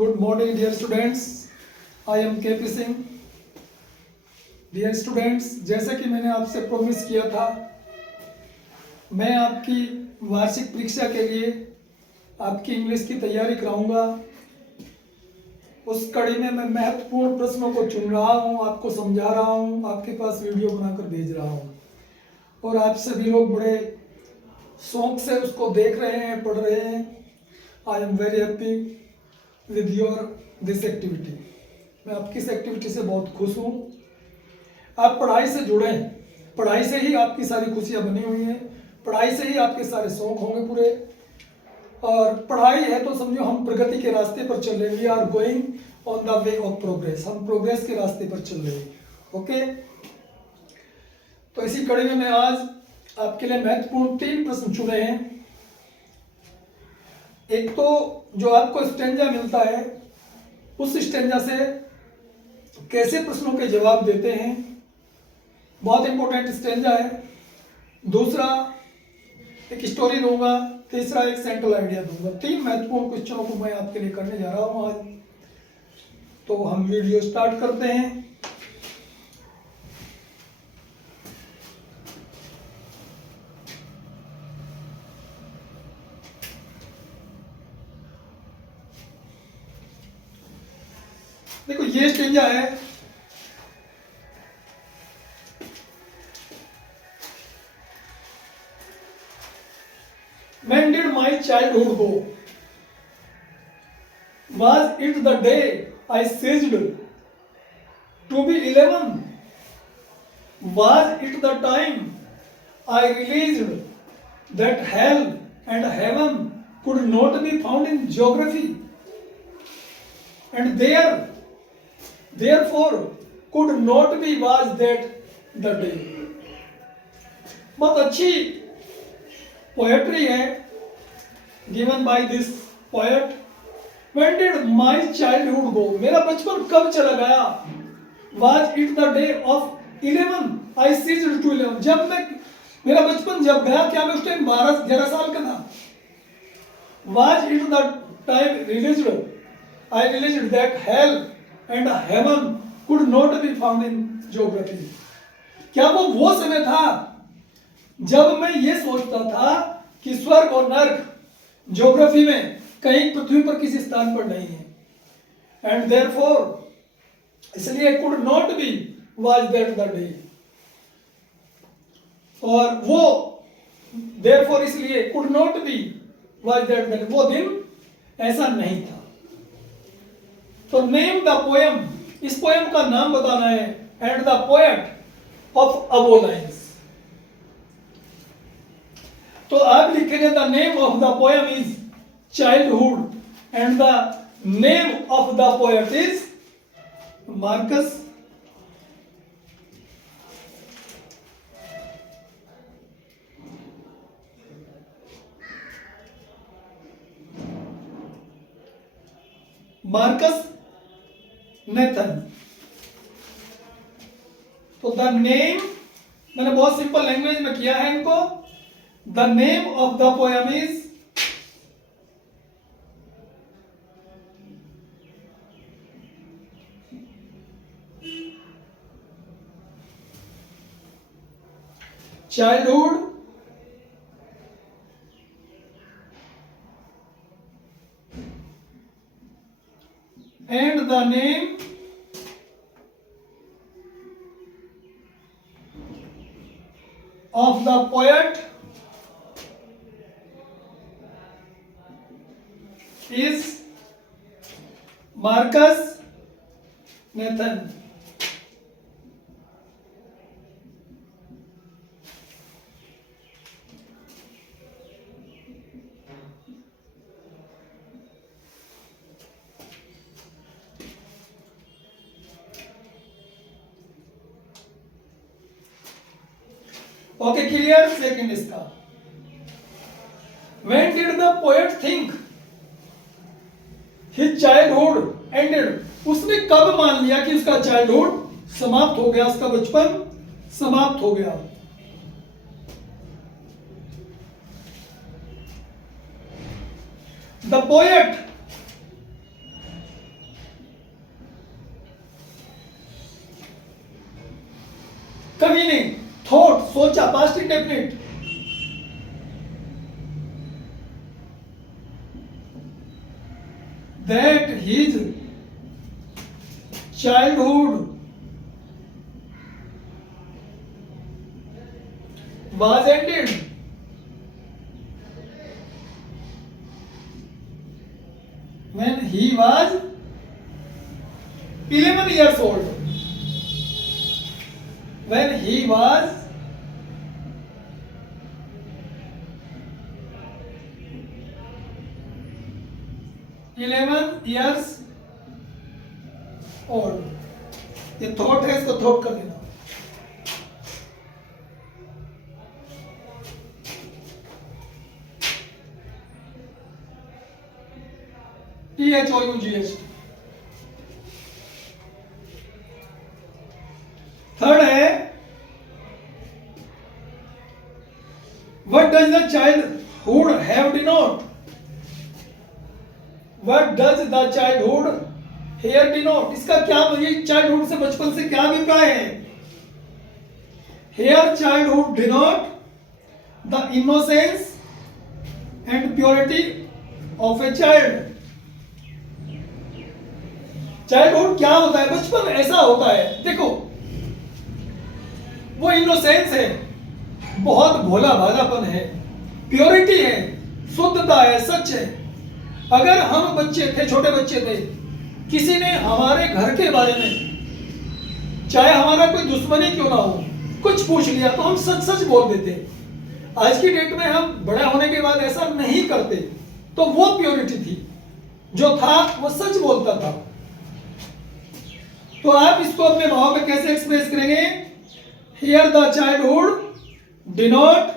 Good morning, dear students. I am KP Singh. Dear students, जैसे कि मैंने आपसे प्रॉमिस किया था, मैं आपकी वार्षिक परीक्षा के लिए आपकी इंग्लिश की तैयारी कराऊंगा। उस कड़ी में मैं महत्वपूर्ण प्रश्नों को चुन रहा हूं, आपको समझा रहा हूं, आपके पास वीडियो बनाकर भेज रहा हूं और आप सभी लोग बड़े शौक से उसको देख रहे हैं, पढ़ रहे हैं। I am very happy with your this activity. मैं आपकी इस एक्टिविटी से बहुत खुश हूँ। आप पढ़ाई से जुड़े, पढ़ाई से ही आपकी सारी खुशियाँ बनी हुई हैं, पढ़ाई से ही आपके सारे शौक होंगे पूरे। और पढ़ाई है तो समझो हम प्रगति के रास्ते पर चल रहे हैं। We are going on the way of progress, हम प्रोग्रेस के रास्ते पर चल रहे हैं। ओके, तो इसी कड़ी में मैं आज आपके लिए महत्वपूर्ण 3 प्रश्न चुने हैं। एक तो जो आपको स्टेंजा मिलता है, उस स्टेंजा से कैसे प्रश्नों के जवाब देते हैं, बहुत इंपॉर्टेंट स्टेंजा है। दूसरा एक स्टोरी दूंगा, तीसरा एक सेंट्रल आइडिया दूंगा। 3 महत्वपूर्ण क्वेश्चनों को मैं आपके लिए करने जा रहा हूं आज। तो हम वीडियो स्टार्ट करते हैं। देखो ये स्टेंजा है। When did my childhood go? Was it the day I ceased to be 11? Was it the time I realized that hell and heaven could not be found in geography, and therefore could not be was that the day? बहुत अच्छी poetry है given by this poet. When did my childhood go? मेरा बचपन कब चला गया? Was it the day of 11? I ceased to 11. जब मैं, मेरा बचपन जब गया, क्या मैं उस टाइम 12-11 साल का था? Was it the time I realized that hell and heaven could not be found in geography? क्या वो समय था जब मैं ये सोचता था कि स्वर्ग और नर्क ज्योग्राफी में कहीं पृथ्वी पर किसी स्थान पर नहीं है? एंड देयरफॉर, इसलिए could not be was that the day, और वो देयरफॉर इसलिए could not be was that the day, वो दिन ऐसा नहीं था। तो नेम द पोएम, इस पोएम का नाम बताना है, and the poet of above lines. तो आप लिखेंगे the name of the poem is childhood and the name of the poet is Marcus. Marcus Nathan. तो द नेम, मैंने बहुत सिंपल लैंग्वेज में किया है इनको। The name of the poem is childhood and the name of the poet is Marcus Nathan. Okay, clear? Second इसका, when did the poet think his childhood ended? उसने कब मान लिया कि उसका चाइल्डहुड समाप्त हो गया, उसका बचपन समाप्त हो गया? The poet indefinite. That his childhood was ended. When he was 11 years old. When he was 11 years old. ये थॉट है, इसको थॉट कर देना. THOUGH. थर्ड है, what does the childhood have denote? What does the childhood here denote? इसका क्या, ये childhood से, बचपन से क्या अभिप्राय है? Here childhood denote the innocence and purity of a child. Childhood क्या होता है? बचपन ऐसा होता है, देखो वो इनोसेंस है, बहुत भोला भालापन है, प्योरिटी है, शुद्धता है, सच है. अगर हम बच्चे थे, छोटे बच्चे थे, किसी ने हमारे घर के बारे में, चाहे हमारा कोई दुश्मनी क्यों ना हो, कुछ पूछ लिया तो हम सच सच बोल देते. आज की डेट में हम बड़ा होने के बाद ऐसा नहीं करते. तो वो प्योरिटी थी, जो था वो सच बोलता था. तो आप इसको अपने भाव में कैसे एक्सप्रेस करेंगे? Here the childhood denote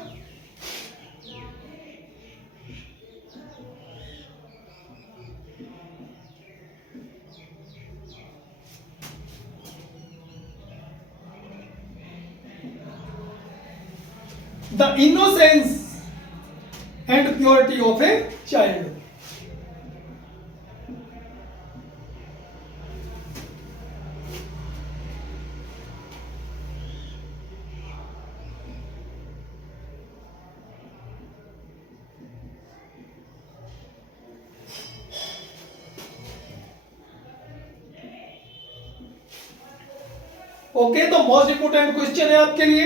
the innocence and purity of a child. Okay, तो मोस्ट इंपोर्टेंट क्वेश्चन है आपके लिए.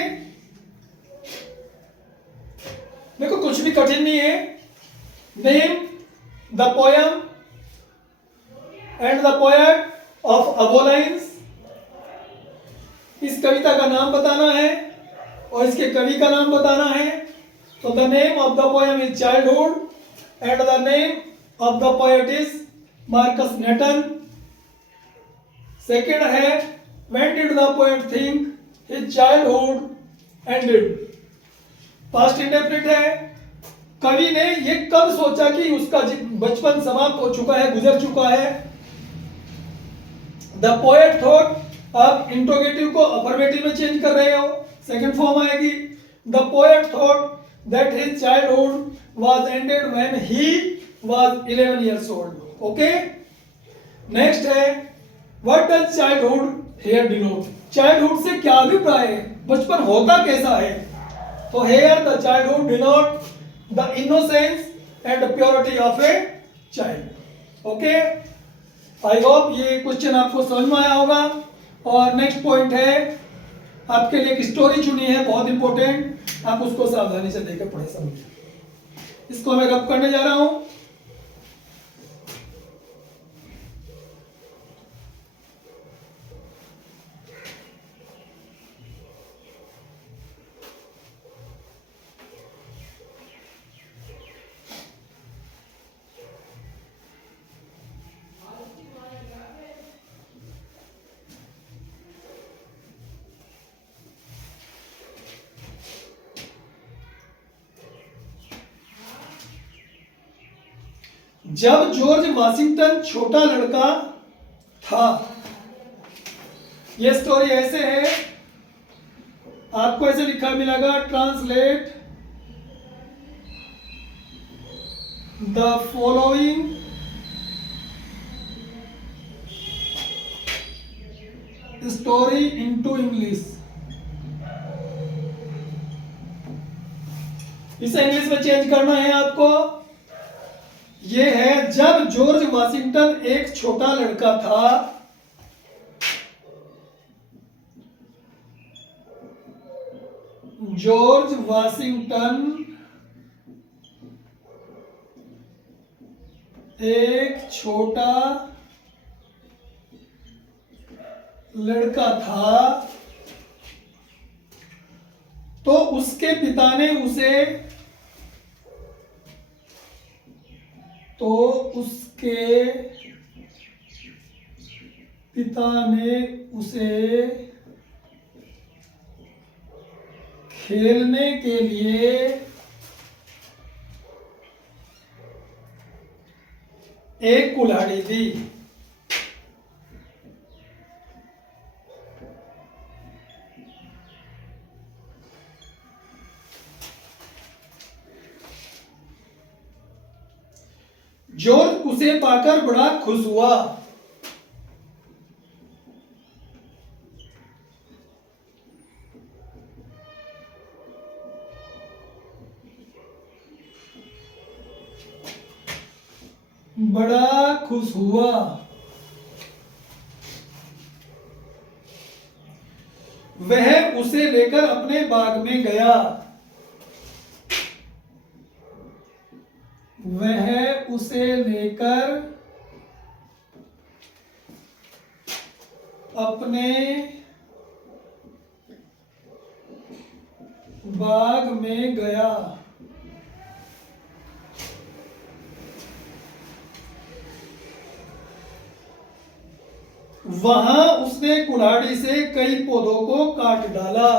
देखो कुछ भी कठिन नहीं है. Name the poem and the poet of अबोलाइंस. इस कविता का नाम बताना है और इसके कवि का नाम बताना है. तो the name of the poem is childhood and the name of the poet is Marcus नेटन. Second है, when did the poet think his childhood ended? Past indefinite है. कवि ने ये कब सोचा कि उसका बचपन समाप्त हो चुका है, गुजर चुका है. द पोएट थॉट, आप इंट्रोगेटिव को अफर्मेटिव में चेंज कर रहे हो, सेकंड फॉर्म आएगी. The poet thought that his childhood was ended when he was 11 years old. Okay, next है, what does childhood here denote? Childhood से क्या अभिप्राय है, बचपन होता कैसा है? तो here the childhood denote the innocence and purity of a child. Okay, I hope ये क्वेश्चन आपको समझ में आया होगा. और नेक्स्ट पॉइंट है, आपके लिए एक स्टोरी चुनी है बहुत इंपॉर्टेंट, आप उसको सावधानी से देकर पढ़े समझिए. इसको मैं रब करने जा रहा हूं. जब जॉर्ज वाशिंगटन छोटा लड़का था. यह स्टोरी ऐसे है, आपको ऐसे लिखा मिलेगा, translate the following story into English. इसे इंग्लिश में चेंज करना है आपको। ये है, जब जॉर्ज वाशिंगटन एक छोटा लड़का था, जॉर्ज वाशिंगटन एक छोटा लड़का था, तो उसके पिता ने उसे खेलने के लिए एक कुल्हाड़ी दी। जॉर्ज उसे पाकर बड़ा खुश हुआ। बड़ा खुश हुआ। वह उसे लेकर अपने बाग में गया। वह उसे लेकर अपने बाग में गया। वहां उसने कुल्हाड़ी से कई पौधों को काट डाला।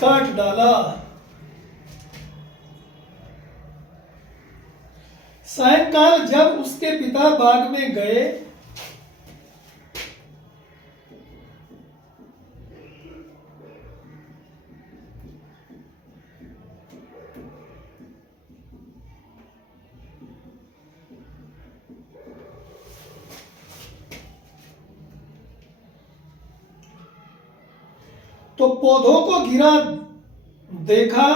काट डाला। सायंकाल जब उसके पिता बाग में गए, तो पौधों को गिरा देखा,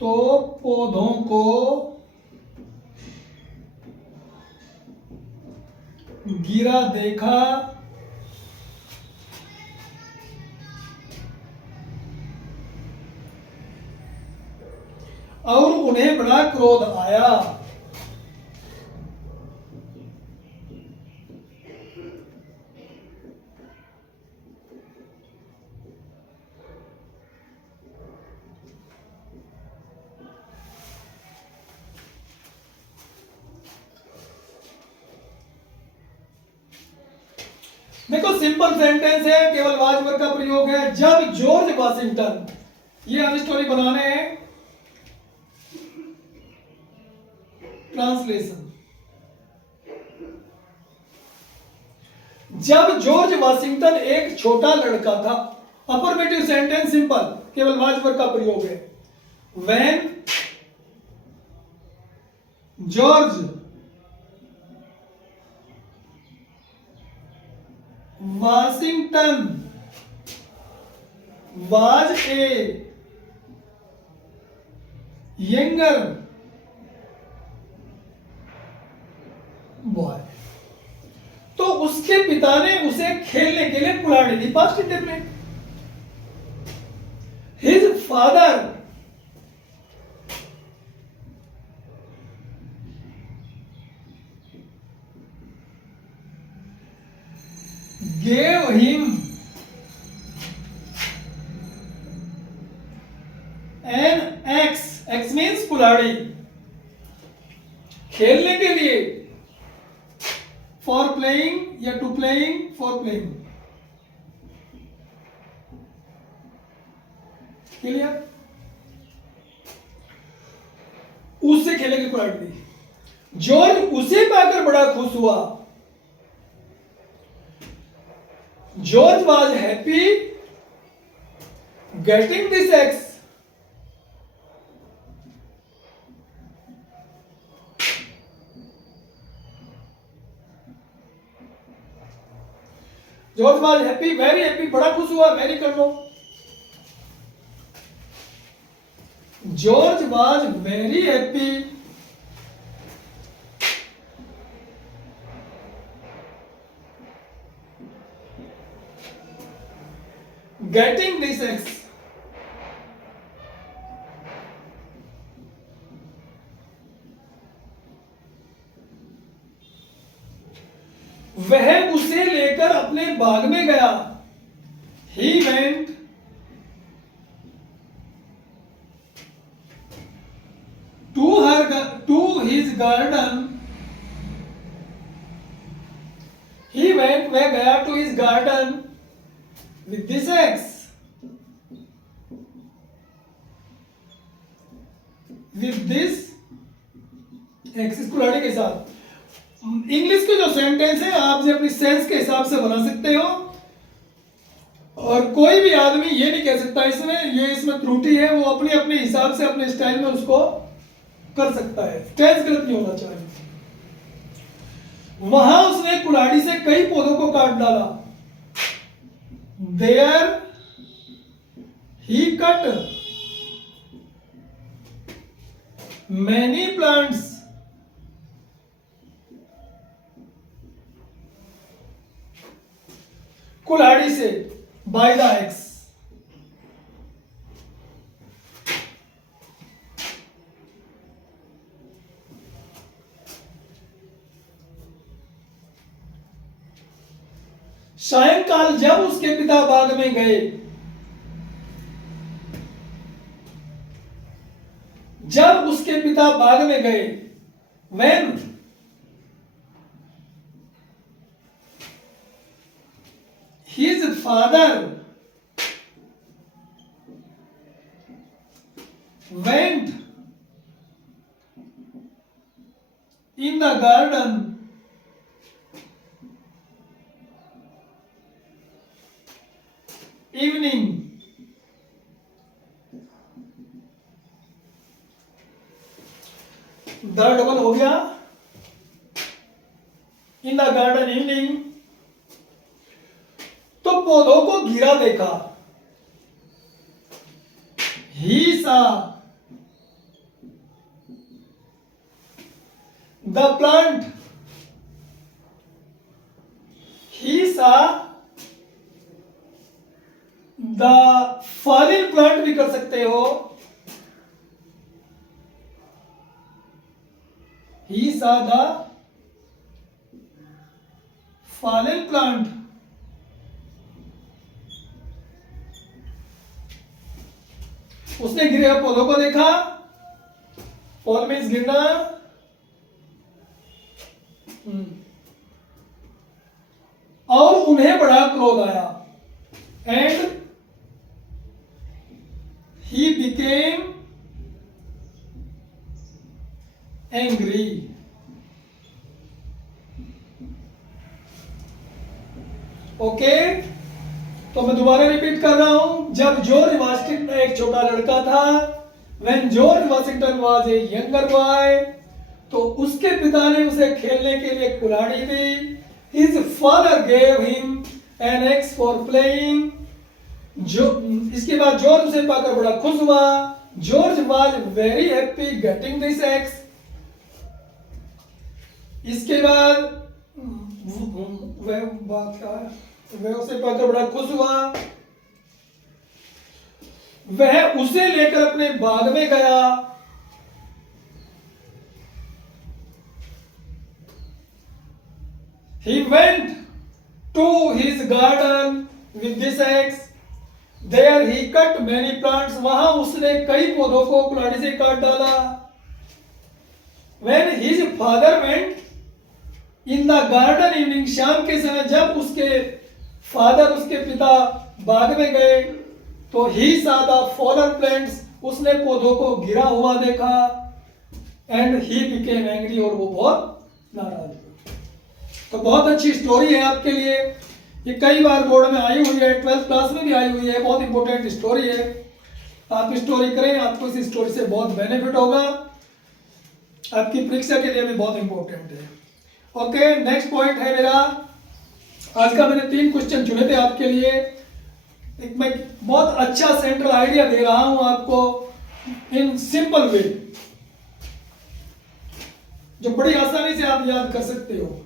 तो पौधों को गिरा देखा, और उन्हें बड़ा क्रोध आया। देखो, सिंपल सेंटेंस है, केवल वाज वर्ग का प्रयोग है। जब जॉर्ज वाशिंगटन, ये हम स्टोरी बनाने हैं। ट्रांसलेशन, जब जॉर्ज वाशिंगटन एक छोटा लड़का था। अफर्मेटिव सेंटेंस सिंपल, केवल वाज वर्ग का प्रयोग है। When George Washington was a younger boy, तो उसके पिता ने उसे खेलने के लिए कुल्हाड़ी दी। Past indefinite. His father gave him an axe. Axe means कुल्हाड़ी, खेलने के लिए। For playing या to playing, for playing। Clear? उससे खेलने की कुल्हाड़ी दी। जॉर्ज उसे पाकर बड़ा खुश हुआ। George was happy getting this eggs. George was happy, very happy, बड़ा खुश हुआ, वेरी कर लो। George was very happy getting this eggs. वह उसे लेकर अपने बाग में गया। He went to his garden. He went, वह गया to his garden with this eggs. With this axe, इस कुल्हाड़ी के साथ। इंग्लिश के जो सेंटेंस है आप जो अपनी सेंस के हिसाब से बना सकते हो, और कोई भी आदमी ये नहीं कह सकता इसमें त्रुटि है, वो अपने अपने हिसाब से अपने स्टाइल में उसको कर सकता है, टेंस गलत नहीं होना चाहिए। वहां उसने कुल्हाड़ी से कई पौधों को काट डाला। There he cut many plants कुल्हाड़ी से बाय द एक्स। सायंकाल जब उसके पिता बाग में गए, जब उसके पिता बाग में गए, when his father went in the garden evening, the double हो गया, इन द गार्डन इवनिंग, तो पौधों को गिरा देखा। ही सा द प्लांट, ही सा द फॉलिंग प्लांट भी कर सकते हो। ही सा द फॉलिंग प्लांट। उसने गिरे हुए पौधों को देखा। फॉल मीन्स गिरना। और उन्हें बड़ा क्रोध आया। And he became angry। Okay, तो मैं दोबारा रिपीट कर रहा हूं। जब जॉर्ज वाशिंगटन एक छोटा लड़का था, when George Washington was a younger boy, तो उसके पिता ने उसे खेलने के लिए कुल्हाड़ी दी। His father gave him an axe for playing। जो इसके बाद जॉर्ज उसे पाकर बड़ा खुश हुआ। George was very happy getting this x. इसके बाद वह उसे पाकर बड़ा खुश हुआ। वह उसे लेकर अपने बाग में गया। He went to his garden with this axe। There he cut many plants। वहां उसने कई पौधों को कुल्हाड़ी से काट डाला। When his father went in the garden evening, शाम के समय जब उसके फादर, उसके पिता बाग में गए, तो he saw the fallen plants, उसने पौधों को गिरा हुआ देखा। And he became angry, और वो बहुत नाराज हुआ। तो बहुत अच्छी स्टोरी है आपके लिए। ये कई बार बोर्ड में आई हुई है, 12th क्लास में भी आई हुई है, बहुत इंपॉर्टेंट स्टोरी है। आप स्टोरी करें, आपको इस स्टोरी से बहुत बेनिफिट होगा, आपकी परीक्षा के लिए भी बहुत इंपॉर्टेंट है। ओके, नेक्स्ट पॉइंट है मेरा, आज का मैंने 3 क्वेश्चन चुने थे आपके लिए। एक मैं बहुत अच्छा सेंट्रल आइडिया दे रहा हूं आपको इन सिंपल वे, जो बड़ी आसानी से आप याद कर सकते हो।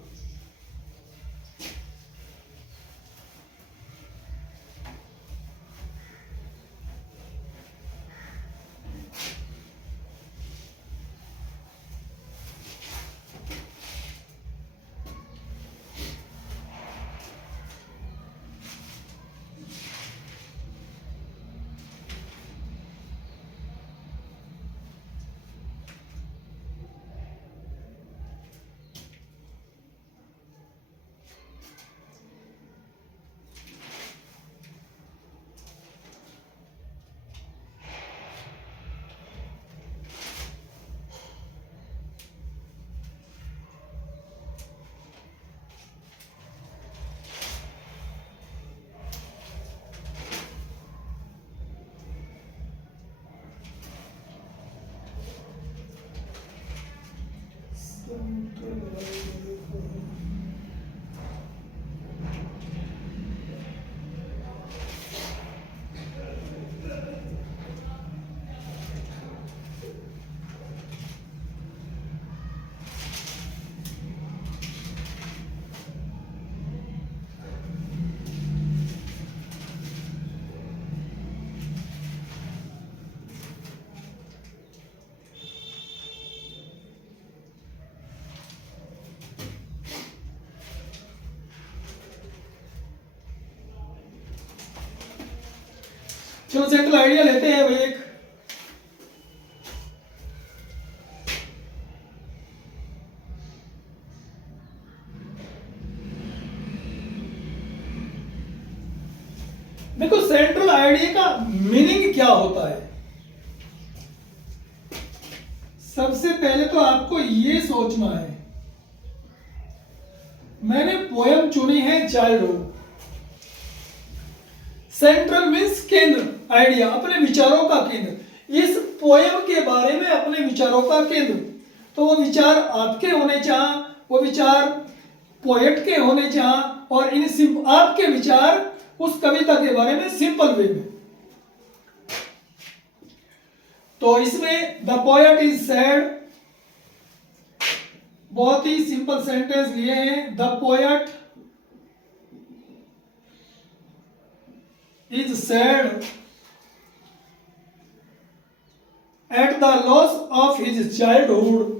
चलो सेंट्रल आइडिया लेते हैं भाई एक। देखो सेंट्रल आइडिया का मीनिंग क्या होता है। सबसे पहले तो आपको ये सोचना है, मैंने पोयम चुनी है चाइल्डहुड। सेंट्रल मीन्स केंद्र, आइडिया अपने विचारों का केंद्र। इस पोयम के बारे में अपने विचारों का केंद्र, तो वो विचार आपके होने चाह, वो विचार पोएट के होने चाह, और इन आपके विचार उस कविता के बारे में सिंपल वे में। तो इसमें द पोएट इज सैड, बहुत ही सिंपल सेंटेंस लिए हैं। The poet is sad at the loss of his childhood.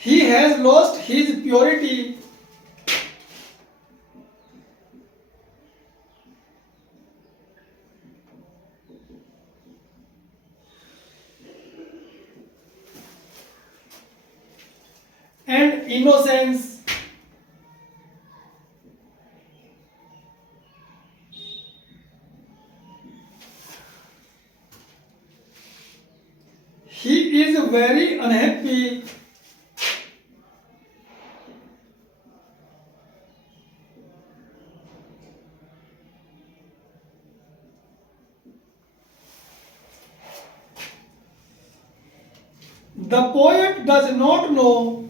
He has lost his purity and innocence he is very unhappy the poet does not know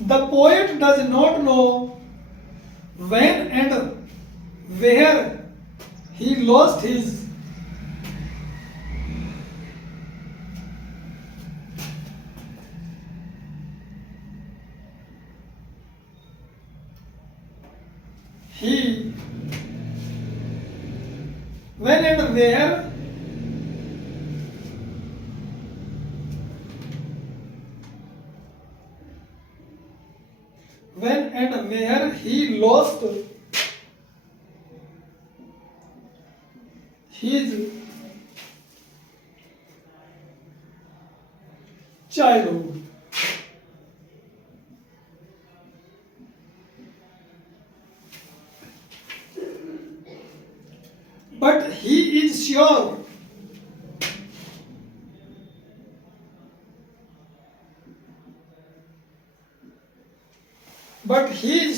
the poet does not know when and where he lost his he when and where when and where he lost his childhood. But he is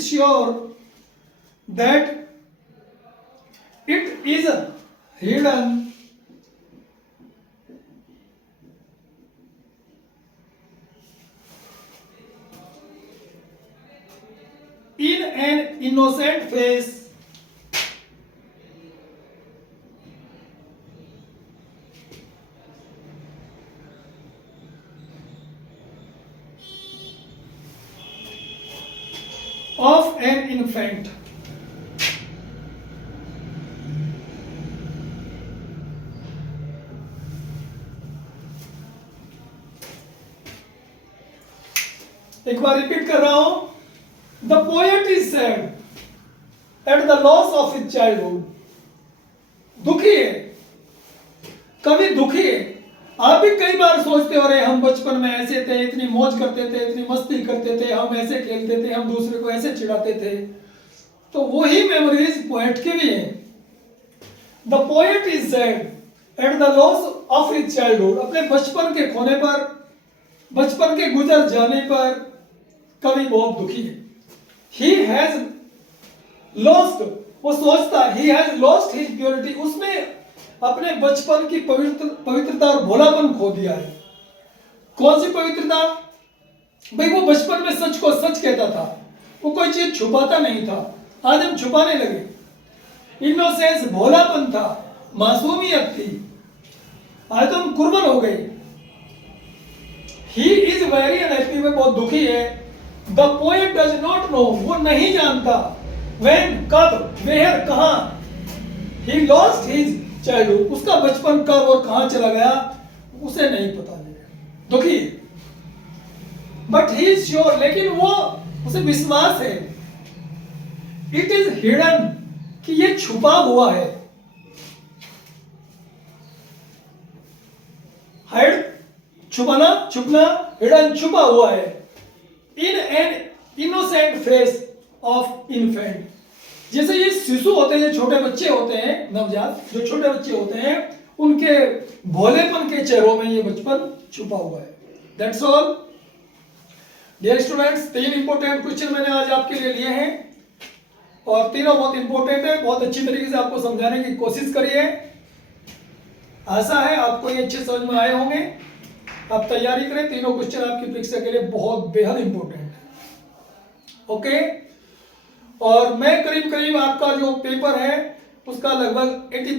sure that it is hidden in an innocent face of an infant. एक बार repeat कर रहा हूं. The poet is sad at the loss of his childhood. दुखी है, कवि दुखी है. आप भी कई बार सोचते हो रहे हम बचपन में ऐसे थे, इतनी मौज करते थे, इतनी मस्ती करते थे, हम ऐसे खेलते थे, हम दूसरे को ऐसे चिढ़ाते थे. तो वही मेमोरीज पोएट की भी है. The poet is sad at the loss of his childhood. अपने बचपन के खोने पर, बचपन के गुजर जाने पर कवि बहुत दुखी है. ही हैज लॉस्ट, वो सोचता he has lost his purity. उसने अपने बचपन की पवित्रता और भोलापन खो दिया है. कौन सी पवित्रता? भाई वो बचपन में सच को सच कहता था, वो कोई चीज छुपाता नहीं था. आज हम छुपाने लगे. इनोसेंस भोलापन था, मासूमियत थी. आज तो हम कुर्बान हो गए. ही इज वेरी अनहैप्पी, में बहुत दुखी है. The poet does not know, वो नहीं जानता. व्हेन, कब, वेयर, कहां. ही लॉस्ट हिज चाइल्डहुड, उसका बचपन कब और कहां चला गया उसे नहीं पता. दुखी. बट ही इज श्योर, लेकिन वो, उसे विश्वास है. इट इज हिडन, कि ये छुपा हुआ है. हाइड, छुपाना, छुपना. हिडन, छुपा हुआ है. In an innocent face of infant. जैसे ये शिशु होते हैं, छोटे बच्चे होते हैं, नवजात जो छोटे बच्चे होते हैं, उनके भोलेपन के चेहरों में ये बचपन छुपा हुआ है. That's all dear students. 3 important question मैंने आज आपके लिए लिए हैं और तीनों बहुत इंपॉर्टेंट है. बहुत अच्छी तरीके से आपको समझाने की कोशिश करिए. आशा है आपको ये अच्छे समझ में आए होंगे. आप तैयारी करें. तीनों क्वेश्चन आपकी परीक्षा के लिए बहुत बेहद इंपॉर्टेंट है. ओके. और मैं करीब करीब आपका जो पेपर है उसका लगभग 80